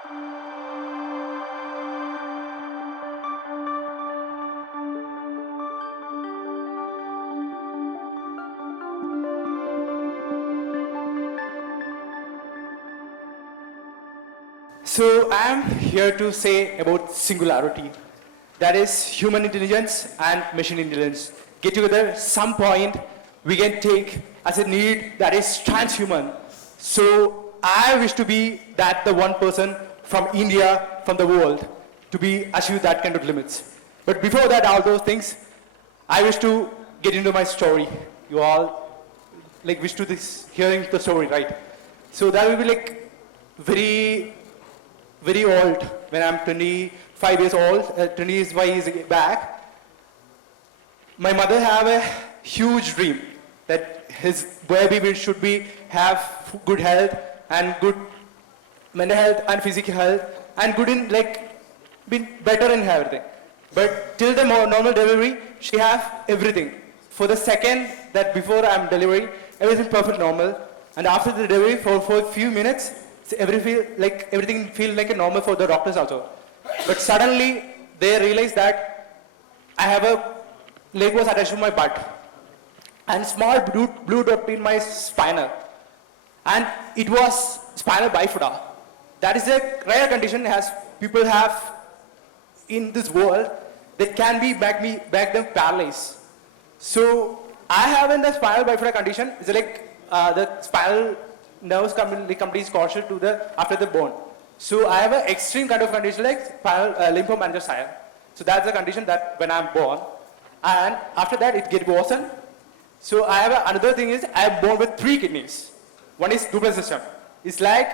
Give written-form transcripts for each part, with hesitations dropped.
So I'm here to say about singularity. That is human intelligence and machine intelligence. Get together some point we can take as a need that is transhuman. So I wish to be that the one person from India, from the world, to be achieve that kind of limits. But before that, all those things, I wish to get into my story. You all wish to this hearing the story, right? So that will be very old when I'm 25 years old, 25 years back. My mother have a huge dream that his baby should have good health and good mental health and physical health and good in be better in everything. But till the normal delivery, she have everything. For the second that before I'm delivering, everything perfect normal. And after the delivery, for a few minutes, everything feel like a normal for the doctors also. But suddenly they realize that I have a leg was attached to my butt and small blue dot in my spinal, and it was spinal bifida. That is a rare condition as people have in this world that can be back them paralyzed. So I have in the spinal bifida condition. It's the spinal nerves completely scorched to after the bone. So I have an extreme kind of condition like spinal lymphomangiosine. So that's the condition that when I'm born, and after that it gets worsened. So I have another thing is I am born with 3 kidneys. One is dual system. It's like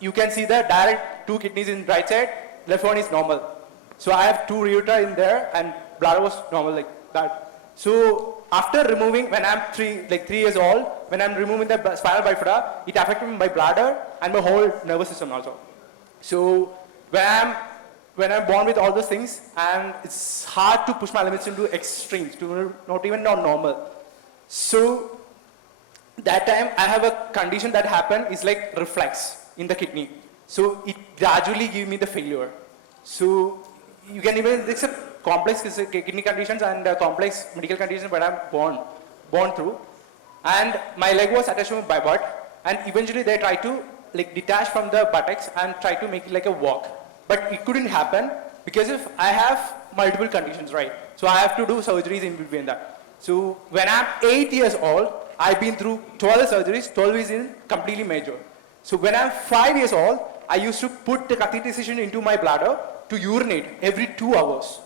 you can see the direct 2 kidneys in right side, left one is normal. So I have 2 ureter in there and bladder was normal like that. So after removing, when I'm 3 years old, when I'm removing the spinal bifida, it affected my bladder and my whole nervous system also. So when I'm born with all those things, and it's hard to push my limits into extremes, to not even normal. So that time I have a condition that happened is like reflex in the kidney. So it gradually gave me the failure. So you can even, it's a complex kidney conditions and complex medical conditions that I'm born through. And my leg was attached to my butt, and eventually they tried to detach from the buttocks and try to make it like a walk. But it couldn't happen because if I have multiple conditions, right? So I have to do surgeries in between that. So when I'm 8 years old, I've been through 12 surgeries, 12 is in completely major. So when I'm 5 years old, I used to put the catheterization into my bladder to urinate every 2 hours.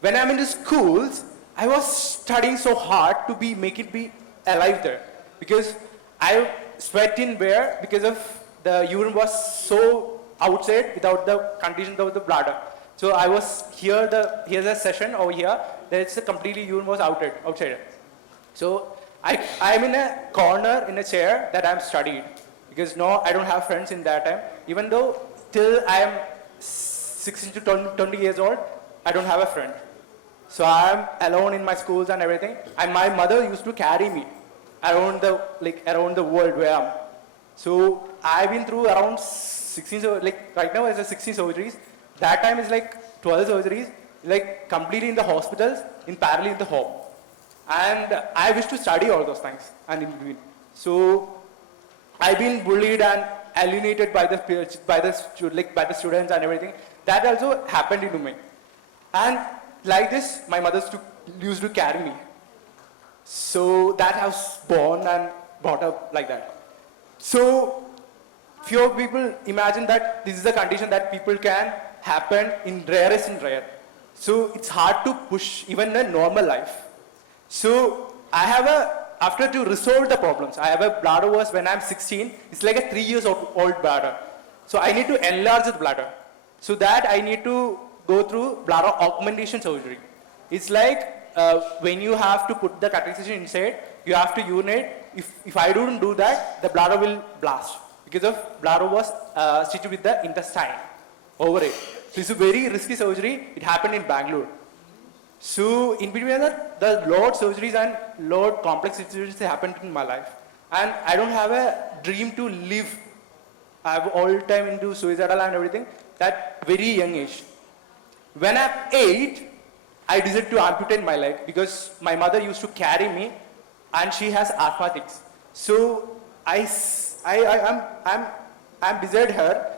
When I'm in the schools, I was studying so hard to make it be alive there, because I sweat in where because of the urine was so outside without the conditions of the bladder. So I was here's a session over here. There's a completely urine was outside. So I'm in a corner in a chair that I'm studied because I don't have friends in that time. Even though till I am 16 to 20 years old, I don't have a friend. So I'm alone in my schools and everything. And my mother used to carry me around the world where I'm. So I've been through around 16, right now it's 16 surgeries. That time is 12 surgeries, completely in the hospitals, in parallel in the home. And I wish to study all those things and in between. So I've been bullied and alienated by the students and everything. That also happened to me. And like this, my mother used to carry me. So that I was born and brought up like that. So few people imagine that this is a condition that people can happen in rarest and rare. So it's hard to push even in a normal life. So I have after to resolve the problems, I have a bladder was when I'm 16, it's like a 3 years old bladder. So I need to enlarge the bladder. So that I need to go through bladder augmentation surgery. It's like when you have to put the catheterization inside, you have to urinate. If I don't do that, the bladder will blast because of bladder was stitched with the intestine over it. So it's a very risky surgery. It happened in Bangalore. So in between that, the lot surgeries and lot complex surgeries happened in my life. And I don't have a dream to live I'm all the time into suicidal and everything, that very young age. When I'm 8, I decided to amputate my leg because my mother used to carry me and she has arthritis. So I'm beside her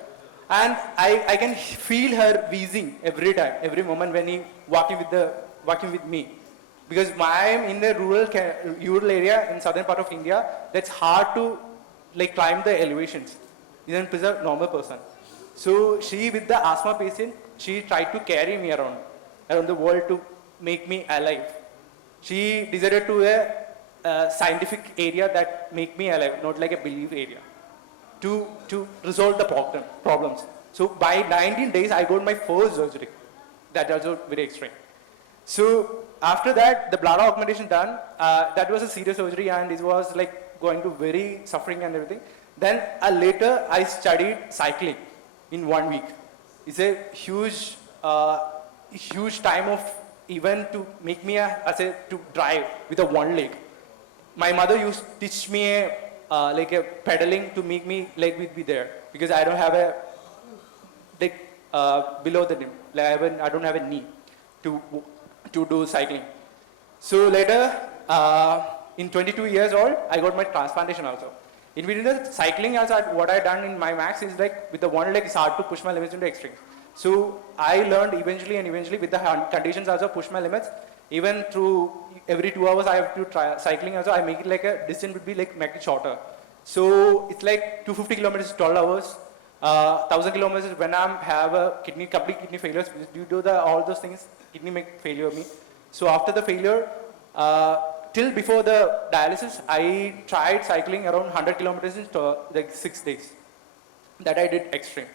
and I can feel her wheezing every time, every moment when he walking with me. Because I'm in the rural area in southern part of India, that's hard to like climb the elevations. Even a normal person. So she, with the asthma patient, she tried to carry me around the world to make me alive. She decided to a scientific area that make me alive, not like a belief area, to resolve the problems. So by 19 days, I got my first surgery. That was also very extreme. So after that, the bladder augmentation done. That was a serious surgery, and it was like going to very suffering and everything. Then later, I studied cycling in 1 week. It's a huge time of event to make me to drive with a one leg. My mother used to teach me like a pedaling to make me leg will be there because I don't have a like below the knee. Like I don't have a knee to do cycling. So later, in 22 years old, I got my transplantation also. In between the cycling also, what I done in my max is like with the one leg, it's hard to push my limits into extreme. So I learned eventually with the conditions also push my limits. Even through every 2 hours I have to try cycling also, I make it like a distance would be like make it shorter. So it's like 250 kilometers, 12 hours. 1,000 kilometers when I have a complete kidney failure due to all those things, kidney make failure of me. So after the failure, till before the dialysis, I tried cycling around 100 kilometers in like 6 days. That I did extreme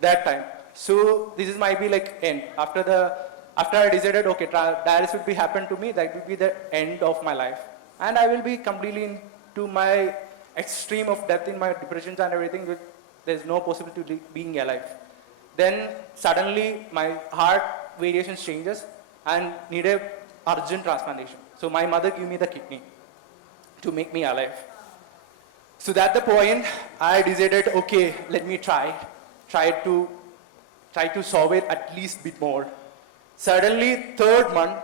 that time. So this is might be like end. After I decided, okay, dialysis would be happen to me, that would be the end of my life. And I will be completely into my extreme of death in my depressions and everything. There's no possibility of being alive. Then suddenly my heart variations changes and need a urgent transplantation. So my mother gave me the kidney to make me alive. So at the point, I decided, okay, let me try to solve it at least a bit more. Suddenly, third month,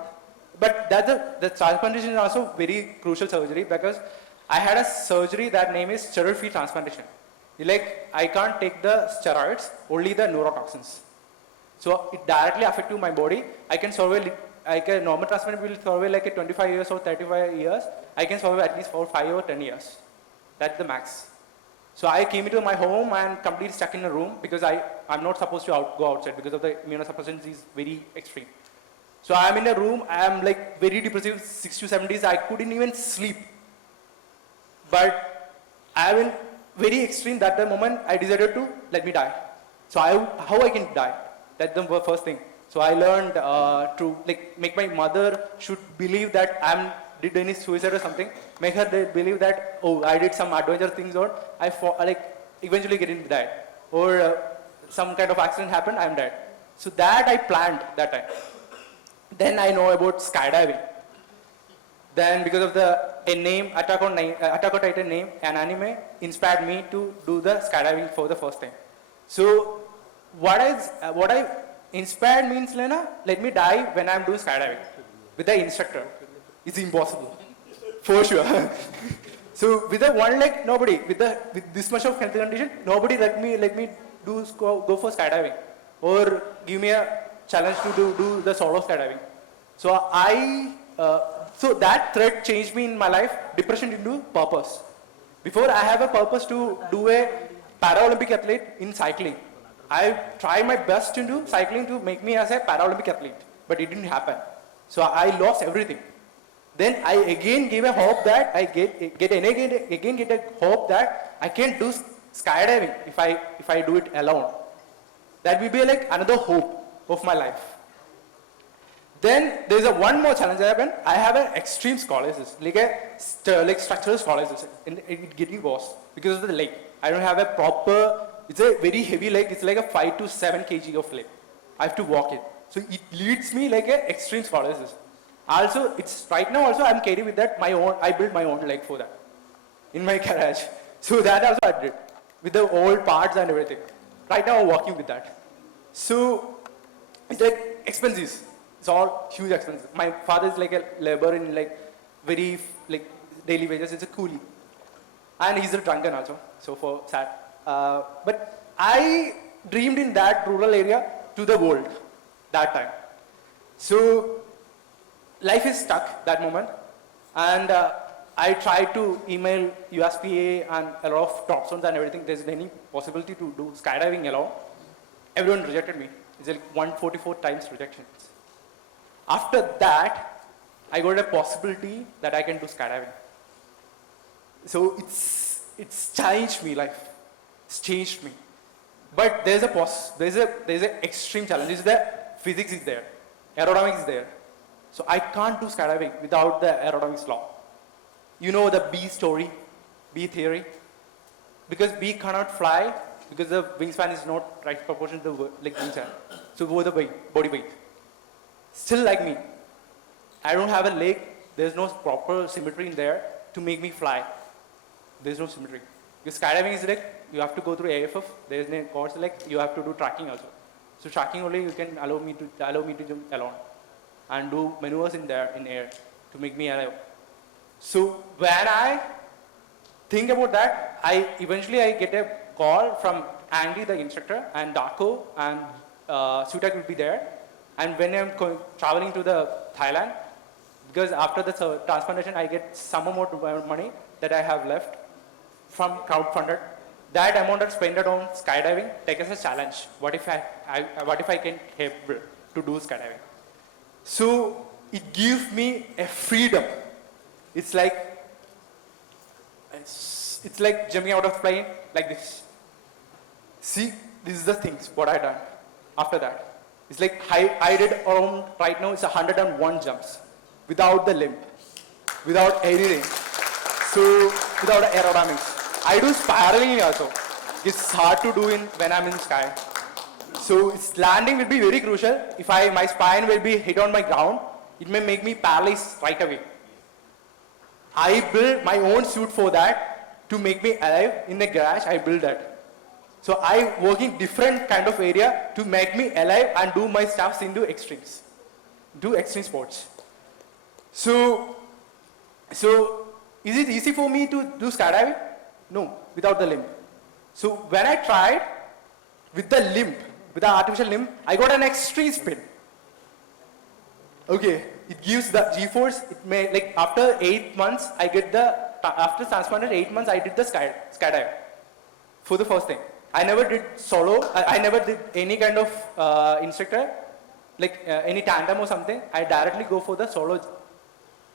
but the transplantation is also very crucial surgery because I had a surgery that name is steroid-free transplantation. Like, I can't take the steroids, only the neurotoxins. So it directly affects my body. I can survive, like a normal transplant will survive like a 25 years or 35 years. I can survive at least for 5 or 10 years. That's the max. So I came into my home and completely stuck in a room because I'm not supposed to go outside because of the immunosuppression is very extreme. So I'm in a room, I'm like very depressive, 6 to 7 days, I couldn't even sleep. But I will very extreme that the moment I decided to let me die. So how I can die? That's the first thing. So I learned to like make my mother should believe that did any suicide or something. Make her believe that I did some adventure things or eventually getting died or some kind of accident happened, I'm dead. So that I planned that time. Then I know about skydiving. Then because of a name, Attack on Titan name, an anime inspired me to do the skydiving for the first time. So what I inspired means, Lena, let me die when I'm doing skydiving with the instructor. It's impossible, for sure. So with the one leg, nobody with this much of health condition, nobody let me go for skydiving or give me a challenge to do the solo skydiving. So so that thread changed me in my life, depression into purpose. Before I have a purpose to do a Paralympic athlete in cycling. I tried my best to do cycling to make me as a Paralympic athlete, but it didn't happen. So I lost everything. Then I again gave a hope that I get a hope that I can do skydiving if I do it alone. That will be like another hope of my life. Then there's one more challenge that happened. I have an extreme scoliosis, like structural scoliosis, and it getting worse because of the leg. I don't have a proper. It's a very heavy leg. It's like a 5 to 7 kg of leg. I have to walk it. So it leads me like an extreme scoliosis. Also, it's right now also I'm carrying with that I built my own leg for that in my garage. So that also I did. with the old parts and everything. Right now I'm working with that. So it's like expenses. It's all huge expenses. My father is like a laborer in like very like daily wages. It's a coolie. And he's a drunken also, so for sad. But I dreamed in that rural area to the world that time. So life is stuck that moment, and I tried to email USPA and a lot of top zones and everything. There's any possibility to do skydiving alone. Everyone rejected me. It's like 144 times rejections. After that, I got a possibility that I can do skydiving. So it's changed me life. It's changed me. But there's a extreme challenge. Is that physics is there, aerodynamics is there. So I can't do skydiving without the aerodynamics law. You know the B story, B theory. Because bee cannot fly because the wingspan is not right proportion to the like wingspan. So go the body weight. Still like me, I don't have a leg. There's no proper symmetry in there to make me fly. There's no symmetry. Because skydiving is like you have to go through AFF. There's no course like you have to do tracking also. So tracking only you can allow me to jump alone and do maneuvers in there in air to make me alive. So when I think about that, I eventually get a call from Andy, the instructor, and Darko and Sutak will be there. And when I'm traveling to the Thailand, because after the transplantation, I get some amount of money that I have left from crowdfunded. That amount I spent it on skydiving, take as a challenge. What if I can able to do skydiving? So it gives me a freedom. It's like jumping out of plane like this. See, this is the things what I done after that. It's like I did around right now it's 101 jumps without the limb, without anything. So without aerodynamics. I do spiraling also. It's hard to do when I'm in sky. So its landing will be very crucial. If my spine will be hit on my ground, it may make me paralyzed right away. I built my own suit for that to make me alive in the garage. I built that. So I working different kind of area to make me alive and do my stuffs into extremes, do extreme sports. So is it easy for me to do skydiving? No, without the limb. So when I tried with the limb, with the artificial limb, I got an extreme spin. Okay, it gives the G-force. It may like after 8 months, after transplanted 8 months, I did the skydive for the first thing. I never did solo. I never did any kind of instructor, like any tandem or something. I directly go for the solo,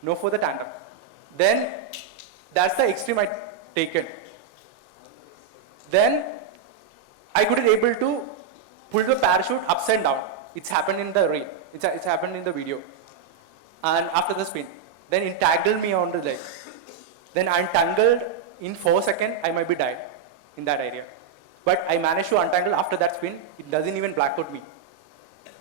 no for the tandem. Then that's the extreme I taken. Then I couldn't able to pull the parachute upside down. It's happened in the reel. It's happened in the video. And after the spin, then entangled me on the leg. Then untangled in 4 seconds, I might be died in that area. But I managed to untangle after that spin. It doesn't even black out me.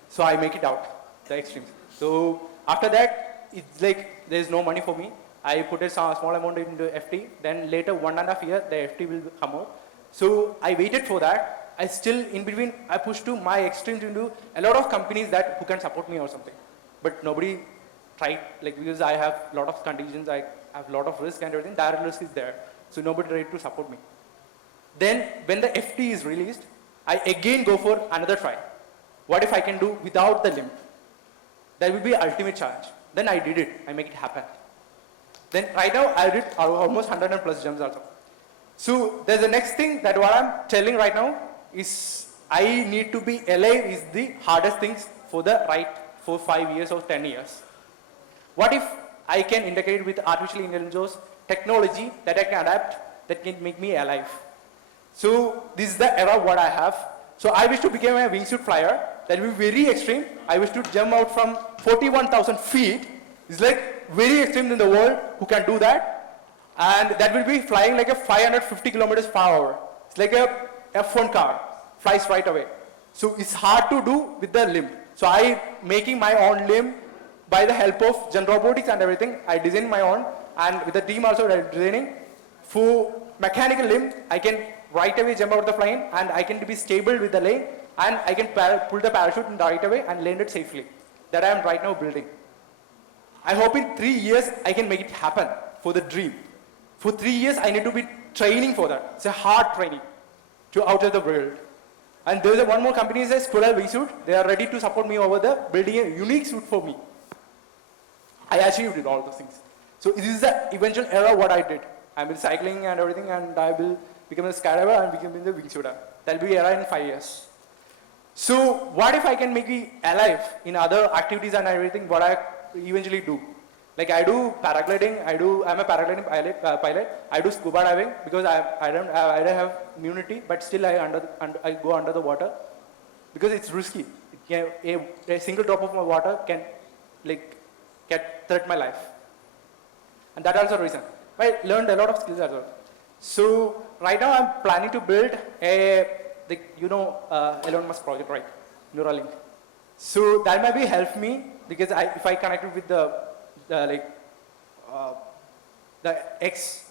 So I make it out, the extremes. So after that, it's like there's no money for me. I put a small amount into FT. Then later 1.5 years, the FT will come out. So I waited for that. I still, in between, I pushed to my extremes into a lot of companies who can support me or something. But nobody tried, like because I have a lot of conditions, I have a lot of risk and everything, direct risk is there. So nobody tried to support me. Then when the FT is released, I again go for another try. What if I can do without the limb? That will be ultimate challenge. Then I did it, I make it happen. Then right now I did almost 100 and plus jumps also. So there's the next thing that what I'm telling right now is I need to be alive is the hardest things for the right for 5 years or 10 years. What if I can integrate with artificial intelligence technology that I can adapt that can make me alive? So this is the era what I have. So I wish to become a wingsuit flyer. That will be very extreme. I wish to jump out from 41,000 feet. It's like very extreme in the world who can do that. And that will be flying like a 550 kilometers per hour. It's like a F1 car, flies right away. So it's hard to do with the limb. So I making my own limb by the help of Gen Robotics and everything. I design my own, and with the team also designing. For mechanical limb, I can right away jump out of the plane, and I can be stable with the lane, and I can pull the parachute in the right away and land it safely. That I am right now building. I hope in 3 years I can make it happen for the dream. For 3 years I need to be training for that. It's a hard training to out of the world. And there's one more company that says Scholar Wingsuit. They are ready to support me over there, building a unique suit for me. I achieved it, all those things. So this is the eventual era what I did. I will cycling and everything, and I will become a skydiver and become the wingsuiter. That'll be era in 5 years. So what if I can make me alive in other activities and everything, what I eventually do? Like I do paragliding, I'm a paragliding pilot. I do scuba diving because I don't have immunity, but still I go under the water because it's risky. A single drop of my water can threaten my life. And that also reason. I learned a lot of skills as well. So right now I'm planning to build Elon Musk project, right? Neuralink. So that might be help me because if I connect it with the X,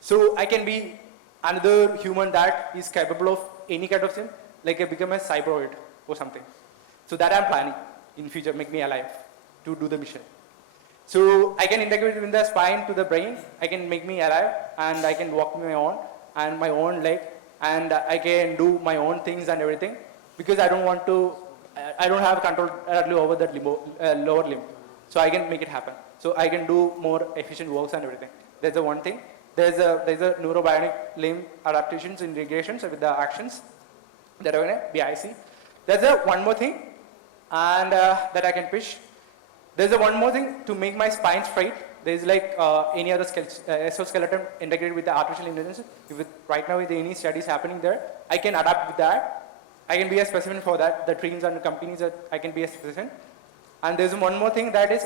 so I can be another human that is capable of any kind of thing, like I become a cyborg or something. So that I'm planning in future, make me alive to do the mission. So I can integrate with the spine to the brain, I can make me alive, and I can walk my own and my own leg, and I can do my own things and everything because I don't have control directly over that lower limb. So I can make it happen. So I can do more efficient works and everything. There's the one thing. There's a neurobionic limb adaptations, integrations with the actions that are going to be IC. There's one more thing, and that I can pitch. There's one more thing to make my spine straight. There's like any other exoskeleton integrated with the artificial intelligence. Right now, with any studies happening there, I can adapt with that. I can be a specimen for that. The teams and the companies that I can be a specimen. And there's one more thing that is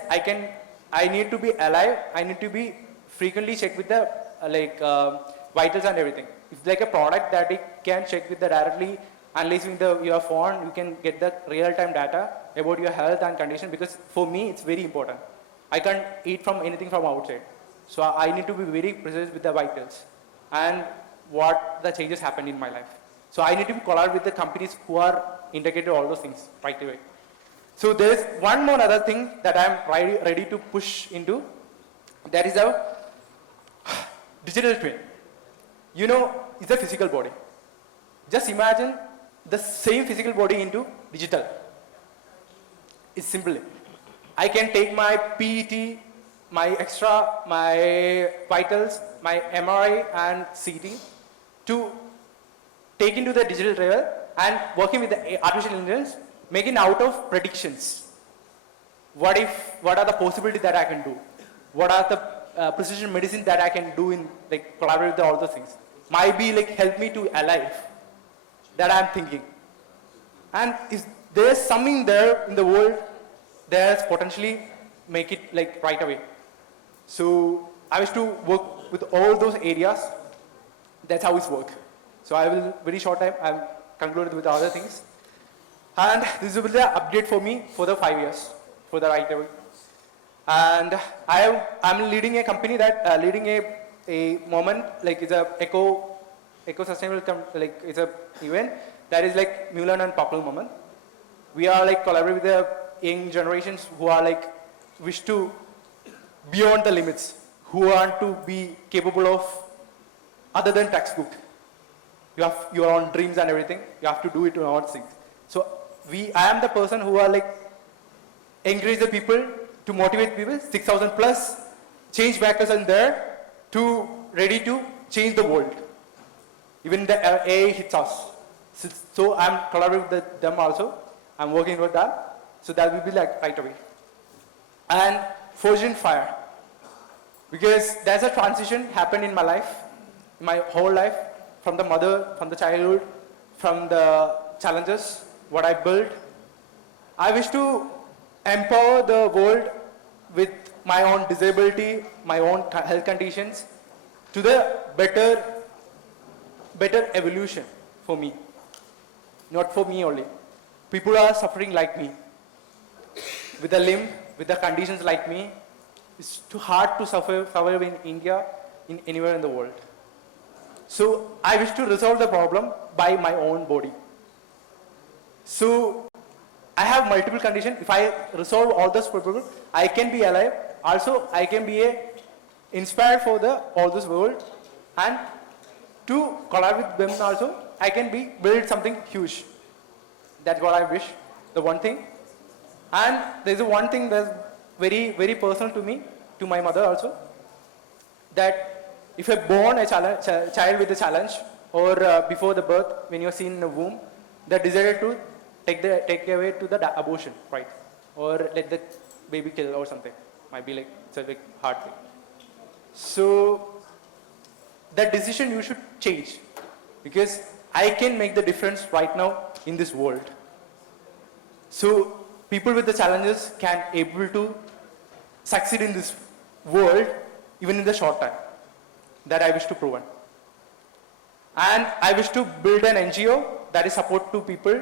I need to be alive. I need to be frequently checked with the vitals and everything. It's like a product that it can check with the directly analyzing your phone. You can get the real-time data about your health and condition because for me it's very important. I can't eat from anything from outside. So I need to be very precise with the vitals and what the changes happen in my life. So I need to collaborate with the companies who are integrated all those things right away. So there's one more other thing that I'm ready to push into. That is a digital twin. It's a physical body. Just imagine the same physical body into digital. It's simple. I can take my PET, my extra, my vitals, my MRI and CT to take into the digital realm and working with the artificial intelligence, making out of predictions. What are the possibilities that I can do? What are the precision medicine that I can do in collaborate with all those things? Might be help me to alive. That I'm thinking. And if there's something there in the world, there's potentially make it right away. So I wish to work with all those areas. That's how it's work. So I will very short time. I'm concluded with other things. And this will be the update for me for the 5 years for the right away. And I'm leading a company that leading a moment it's a eco sustainable it's a event that is Mulan and Popular moment. We are collaborating with the young generations who are wish to beyond the limits, who want to be capable of other than textbook. You have your own dreams and everything. You have to do it on all things. So I am the person who are encourage the people to motivate people. 6,000 plus change makers are there to ready to change the world. Even the AI hits us. So I'm collaborating with them also. I'm working with that. So that will be right away. And Forged in Fire. Because there's a transition happened in my life, my whole life, from the mother, from the childhood, from the challenges, what I built. I wish to empower the world with my own disability, my own health conditions, to the better evolution for me. Not for me only. People are suffering like me. With a limb, with the conditions like me, it's too hard to survive in India, in anywhere in the world. So I wish to resolve the problem by my own body. So I have multiple conditions. If I resolve all those problems, I can be alive. Also, I can be inspired for all this world, and to collab with them also, I can build something huge. That's what I wish. The one thing. And there's one thing that's very, very personal to me, to my mother also, that if you're born a child with a challenge, or before the birth, when you're seen in the womb, they decided to take away to the abortion, right? Or let the baby kill or something. Might be like, it's a big hard thing. So that decision you should change, because I can make the difference right now in this world. So people with the challenges can able to succeed in this world even in the short time. That I wish to prove. And I wish to build an NGO that is support to people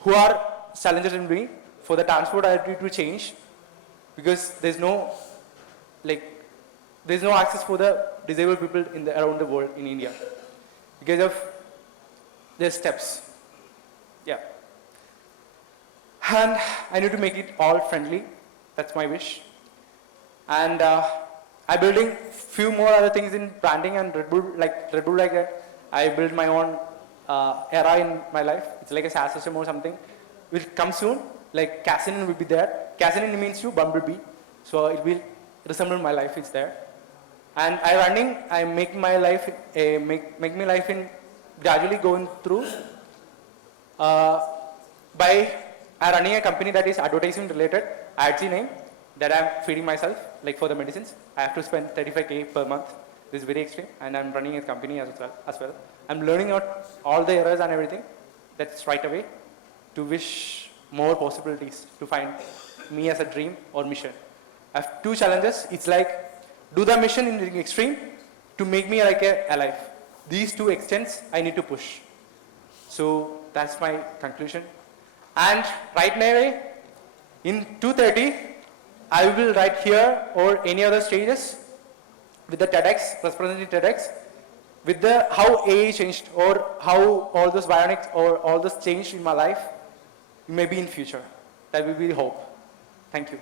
who are challenges in me for the transport attitude to change, because there's no access for the disabled people around the world in India because of their steps. Yeah. And I need to make it all friendly. That's my wish. And I'm building few more other things in branding and Red Bull like that. I built my own era in my life. It's like a SaaS system or something. Will come soon. Like Cassian will be there. Cassian means you bumblebee, so it will resemble my life. It's there. And I make my life make my life in gradually going through by running a company that is advertising related, agency name that I'm feeding myself, like for the medicines. I have to spend 35K per month. This is very extreme, and I'm running a company as well. I'm learning out all the errors and everything. That's right away to wish more possibilities to find me as a dream or mission. I have two challenges. It's like do the mission in the extreme to make me like alive. These two extents I need to push. So that's my conclusion. And right now, in 2:30, I will write here or any other stages with the TEDx, representing TEDx, with the how AI changed or how all those bionics or all this changed in my life, maybe in future. That will be the hope. Thank you.